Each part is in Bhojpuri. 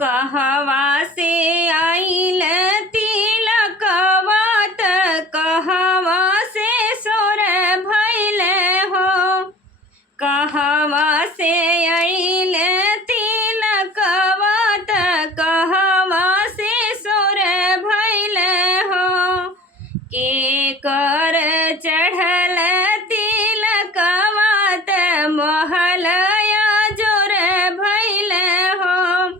कहवा से आइल तिलकवा त कहवा से सोर भइल हो। कहवा से आइल तिलकवा त कहवा से सोर भइल हो। के कर चढ़ल तिलकवा त महलया जोर भइल हो।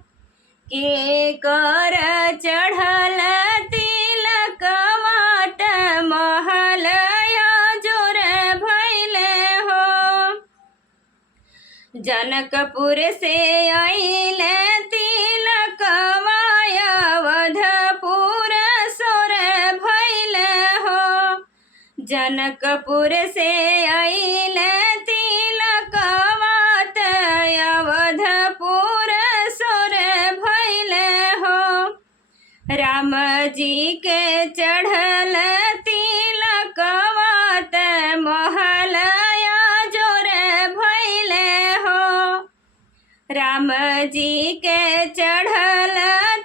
के कर चढ़ल तिलकवा त महलया जोर भइल हो। जनकपुर से आइल तिलकवा अवधपुर सोर भइल हो। जनकपुर से आइल तिलकवा त अवधपुर सोर भइल हो। राम जी के चढ़ल तिलकवा त महलया जोर भइल हो। राम जी के चढ़ल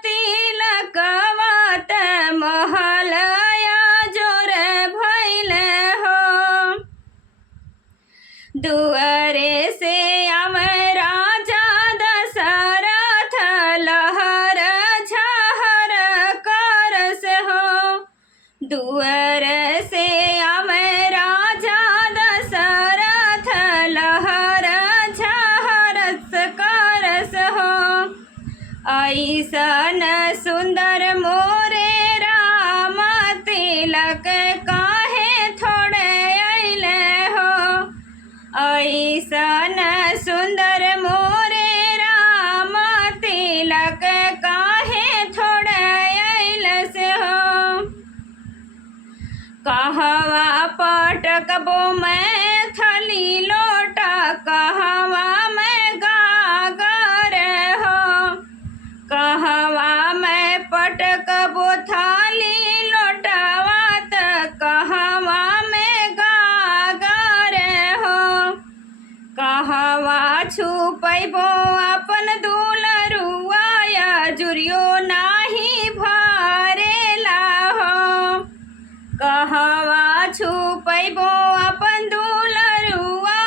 तिलकवा त महलया जोर भइल हो। दुआरे से आव राजा दशरथ लहर झहर करस हो। दुआर से आव राजा दशरथ लहर झहरस करस हो। ऐसन सुंदर मोरे राम तिलक काहे थोड़े अइल हो। ऐसन सुंदर मोरे राम तिलक काहे थोड़े अइल से हो। कहवा पटकबो मैं थली लोटा कहवा मैं गागर हो। कहवा मैं पटकबो थाली लोटावा त कहवा मैं गागर हो। कहवा छुपैबो अपन दुलरुआ जुरियो नाही भरेला हो। कहवा छुपैबो अपन दुलरुआ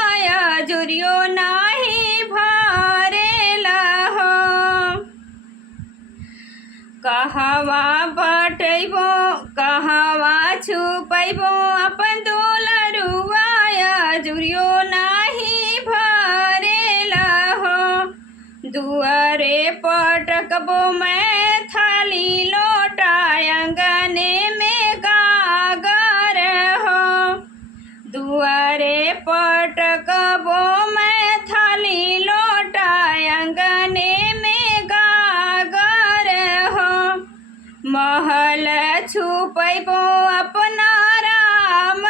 जुरियो नाही भरेला हो। कहवा बटैबो कहवा छुपैबो अपन दुलरुआ जुरियो नाही भरेला हो। दुआरे पटकबो मैं थाली लोटा अंगने में गागर हो। दुआरे पटकबो मैं थाली लोटा अंगने में गागर हो। महल छुपैबो अपना राम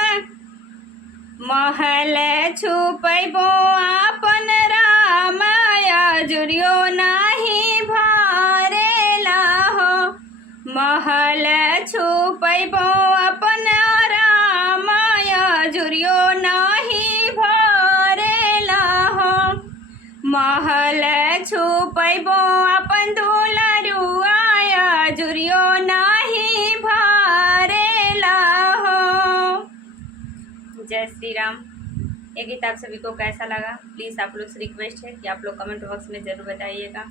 महल छुपैबो अपन राम जुरियो नाही भरेला हो। महल छुपैबो अपन राम जुरियो नाही भरेला हो। महल छुपैबो अपन दुलरुआ जुरियो नाही भरेला हो। जय श्री राम। ये गीत आप सभी को कैसा लगा प्लीज़ आप लोग से रिक्वेस्ट है कि आप लोग कमेंट बॉक्स में ज़रूर बताइएगा।